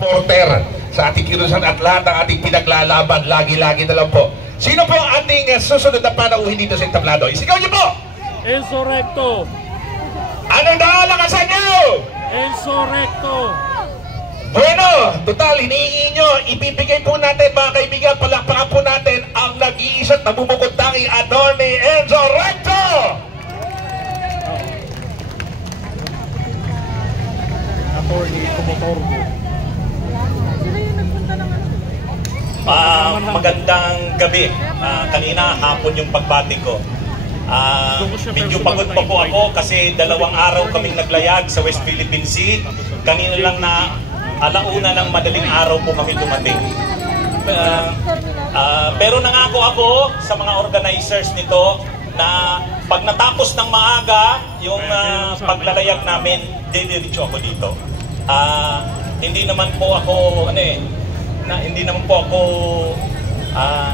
Porter sa ating kilusan at lahat ng ating pinaglalaban, lagi-lagi na lang po. Sino po ang ating susunod na panauhin dito sa entablado? Isigaw niyo po! Enzo Recto! Anong naalakasan niyo? Enzo Recto! Bueno, total, hinihingi nyo, ibibigay po natin mga kaibigan, palakpakan po natin ang nag-iisat na bumukod tangi Atty. Enzo Recto! Atty. Kumotorbo. Magandang gabi. Kanina hapon yung pagbati ko. Medyo pagod pa po ako kasi 2 araw kaming naglayag sa West Philippine Sea. Kanina lang na alauna ng madaling araw po kami dumating. Pero nangako ako sa mga organizers nito na pag natapos ng maaga yung paglalayag namin, didiretso ako dito. Hindi naman po ako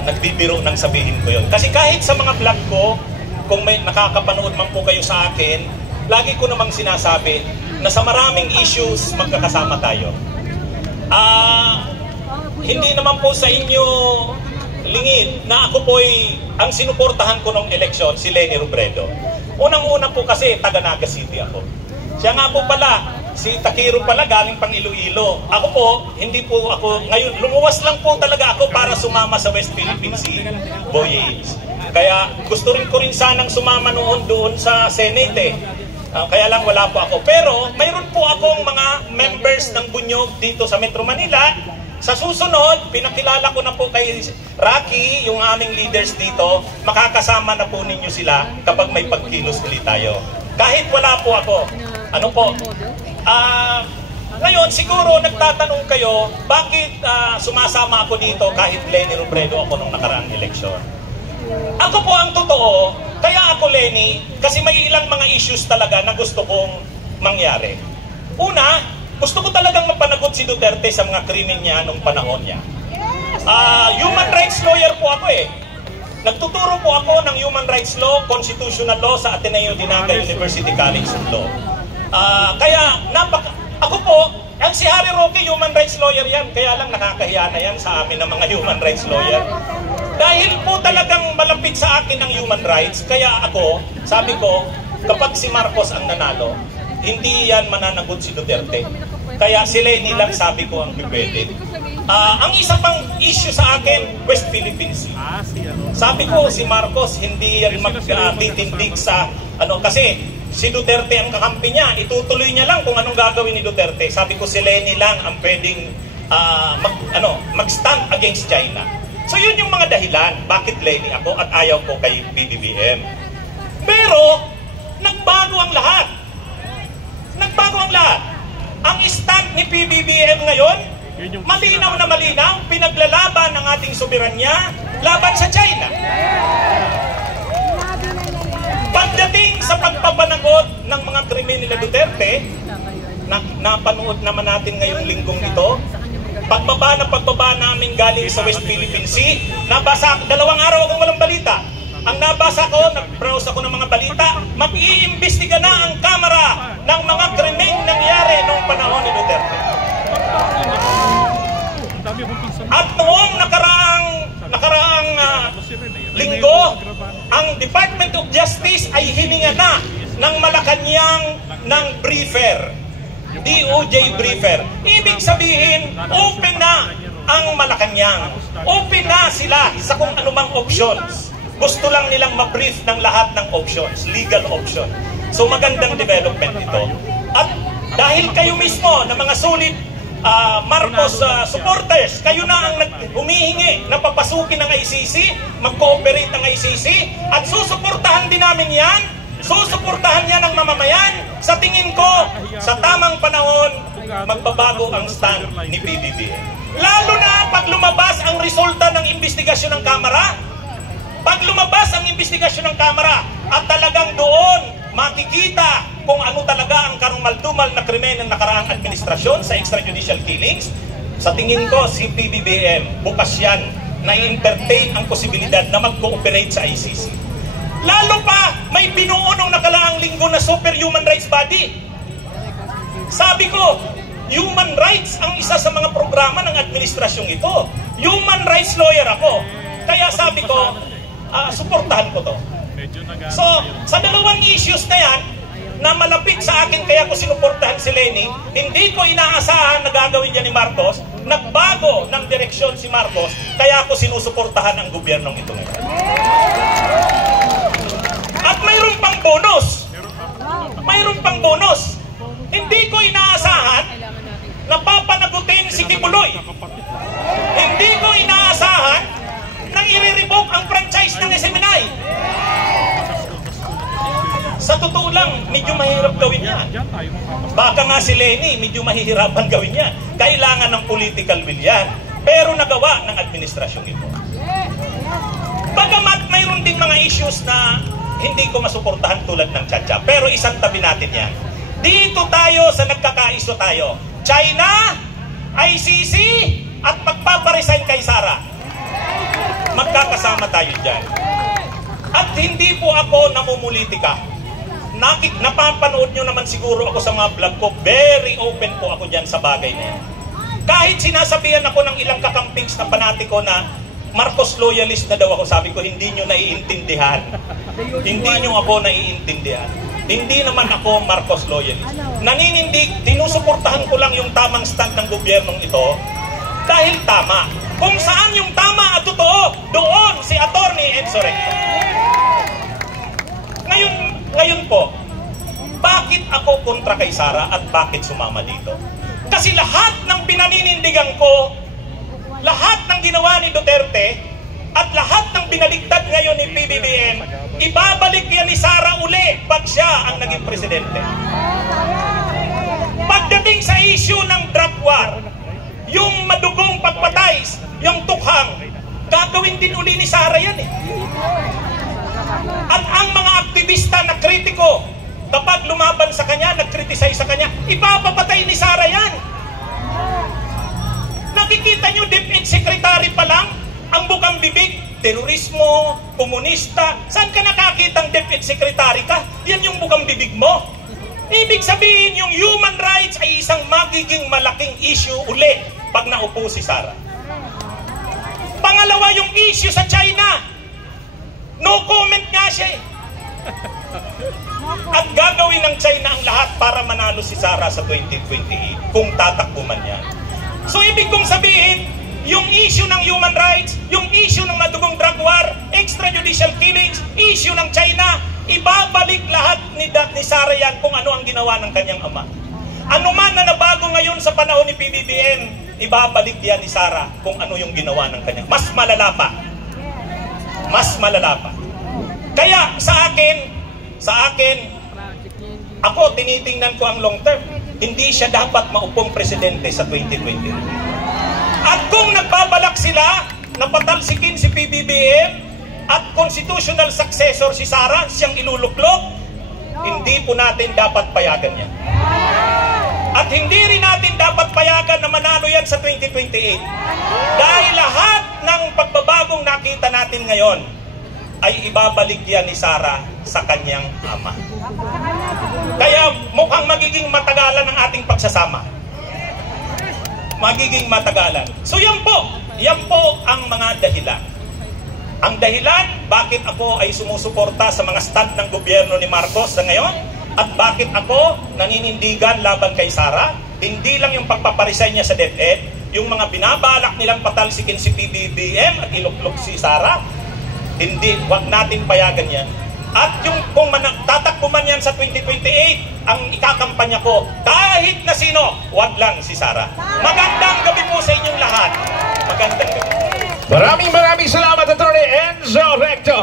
nagbibiro nang sabihin ko yun. Kasi kahit sa mga vlog ko, kung may nakakapanood man po kayo sa akin, lagi ko namang sinasabi na sa maraming issues magkakasama tayo. Hindi naman po sa inyo lingid na ako po'y ang sinuportahan ko nung eleksyon, si Leni Robredo. Unang-una po kasi taga Naga City ako. Siya nga po pala, si Takiro pala galing pang Iloilo. Ako po, hindi po ako, ngayon lumuwas lang po talaga ako para sumama sa West Philippine Sea Voyage. Kaya gusto rin ko rin sanang sumama noon doon sa Senate kaya lang wala po ako. Pero mayroon po akong mga members ng Bunyog dito sa Metro Manila. Sa susunod, pinakilala ko na po kay Rocky, yung aming leaders dito. Makakasama na po ninyo sila kapag may pagkilos ulit tayo. Kahit wala po ako. Ano po? Ngayon, siguro nagtatanong kayo, bakit sumasama ako dito kahit Leni Robredo ako nung nakaraang eleksyon? Ako po ang totoo, kaya ako Leni, kasi may ilang mga issues talaga na gusto kong mangyari. Una, gusto ko talagang mapanagot si Duterte sa mga krimen niya nung panahon niya. Human rights lawyer po ako eh. Nagtuturo po ako ng human rights law, constitutional law sa Ateneo de Naga University College of Law. Ako po, ang si Harry Roque, human rights lawyer yan, kaya lang nakakahiya na yan sa amin ng mga human rights lawyer. Dahil po talagang malapit sa akin ang human rights, kaya ako, sabi ko, kapag si Marcos ang nanalo, hindi yan mananagot si Duterte. Kaya si Leni lang sabi ko ang pipwede. Ang isa pang issue sa akin, West Philippine Sea. Sabi ko, si Marcos hindi yan magtitindig sa kasi si Duterte ang kakampi niya, itutuloy niya lang kung anong gagawin ni Duterte. Sabi ko si Leni lang ang pwedeng mag-stand against China. So yun yung mga dahilan bakit Leni ako at ayaw ko kay PBBM. Pero nagbago ang lahat. Ang stand ni PBBM ngayon, malinaw na malinaw, pinaglalaban ng ating soberanya laban sa China. Pagdating sa pagpapanagot ng mga krimen nila Duterte, napanood naman natin ngayong linggong ito, pagbaba namin galing sa West Philippine Sea, nabasa, 2 araw akong walang balita. Ang nabasa ko, nag-browse ako ng mga balita, mag-iimbestiga na ang Kamara ng mga krimeng nangyari noong panahon ni Duterte. At noong nakaraang linggo, ang Department of Justice ay hininga na ng Malacanang ng briefer, DOJ briefer. Ibig sabihin, open na ang Malacanang. Open na sila sa kung anumang options. Gusto lang nilang ma-brief ng lahat ng options, legal option. So magandang development ito. At dahil kayo mismo na mga solid Marcos supporters, kayo na ang humihingi na papasukin ng ICC, mag-cooperate ng ICC, at susuportahan din namin yan, susuportahan yan ng mamamayan. Sa tingin ko, sa tamang panahon, magbabago ang stand ni PBBM. Lalo na pag lumabas ang resulta ng investigasyon ng Kamara, at talagang doon makikita kung ano talaga ang karumal-dumal na krimen ng nakaraang administrasyon sa extrajudicial killings, sa tingin ko si PBBM, bukas yan na i-entertain ang posibilidad na mag-cooperate sa ICC. Lalo pa, may binuo nung nakalaang linggo na super human rights body. Sabi ko, Human rights ang isa sa mga programa ng administrasyong ito. Human rights lawyer ako. Kaya sabi ko, suportahan ko to. So, sa dalawang issues na yan, na malapit sa akin kaya ko sinuportahan si Leni, hindi ko inaasahan na gagawin niya ni Marcos, nagbago ng direksyon si Marcos, kaya ko sinusuportahan ang gobyernong ito ngayon. At mayroon pang bonus. Mayroon pang bonus. Hindi ko inaasahan na papanagutin si Kibuloy. Hindi ko inaasahan na i-revoke ang franchise ng SMNI. Sa totoo lang, medyo mahirap gawin yan. Baka nga si Leni, medyo mahihirapan gawin yan. Kailangan ng political will yan. Pero nagawa ng administrasyong ito. Bagamat mayroon din mga issues na hindi ko masuportahan tulad ng Chacha. Pero isang tabi natin yan. Dito tayo sa nagkakaiso tayo. China, ICC, at magpaparesign kay Sara. Magkakasama tayo dyan. At hindi po ako namumulitika. Napapanood nyo naman siguro ako sa mga vlog ko. Very open po ako dyan sa bagay na yan. Kahit sinasabihan ako ng ilang kakampings na panatiko na Marcos loyalist na daw ako, sabi ko, hindi nyo naiintindihan. Hindi nyo ako naiintindihan. Hindi naman ako Marcos loyalist. Naninindig, tinusuportahan ko lang yung tamang stand ng gobyernong ito dahil tama. Kung saan yung tama at totoo, doon si Attorney Enzo Recto. Ngayon po, bakit ako kontra kay Sara at bakit sumama dito? Kasi lahat ng pinaninindigan ko, lahat ng ginawa ni Duterte, at lahat ng binaligtad ngayon ni PBBM, ibabalik yan ni Sara uli pag siya ang naging presidente. Pagdating sa issue ng drug war, yung madugong pagpatay, yung tukhang, gagawin din uli ni Sara yan eh. At ang mga aktivista na kritiko, kapag lumaban sa kanya, nagkritisize sa kanya, ipapapatay ni Sara yan. Nakikita nyo, DepEd Secretary pa lang, ang bukang bibig, terorismo, komunista. Saan ka nakakitang DepEd Secretary ka? Yan yung bukang bibig mo. Ibig sabihin, yung human rights ay isang magiging malaking issue uli pag naupo si Sara. Pangalawa, yung issue sa China. No comment nga siya eh. At gagawin ng China ang lahat para manalo si Sara sa 2028 kung tatakbo man yan. So ibig kong sabihin, yung issue ng human rights, yung issue ng madugong drug war, extrajudicial killings, issue ng China, ibabalik lahat ni Sara yan kung ano ang ginawa ng kanyang ama. Ano man na nabago ngayon sa panahon ni PBBM, ibabalik yan ni Sara kung ano yung ginawa ng kanyang. Mas malala pa. Mas malala pa. Kaya sa akin, ako tinitingnan ko ang long term. Hindi siya dapat maupong presidente sa 2020. At kung nagbabalak sila na patalsikin si PBBM at constitutional successor si Sara, siyang iluluklok, hindi po natin dapat payagan yan. At hindi rin natin dapat payagan na manalo yan sa 2028. Dahil lahat ng pagbabagong nakita natin ngayon ay ibabalik yan ni Sara sa kanyang ama. Kaya mukhang magiging matagalan ang ating pagsasama. Magiging matagalan. So yan po ang mga dahilan. Ang dahilan bakit ako ay sumusuporta sa mga stand ng gobyerno ni Marcos sa ngayon at bakit ako naninindigan laban kay Sara, hindi lang yung pagpaparesign niya sa DepEd, yung mga binabalak nilang patalsikin si PBBM at iluklok si Sara, hindi, wag natin payagan yan. At yung kung tatakbo man yan sa 2028, ang ikakampanya ko, kahit na sino, wag lang si Sara. Magandang gabi po sa inyong lahat. Magandang gabi. Maraming salamat, Attorney Enzo Recto.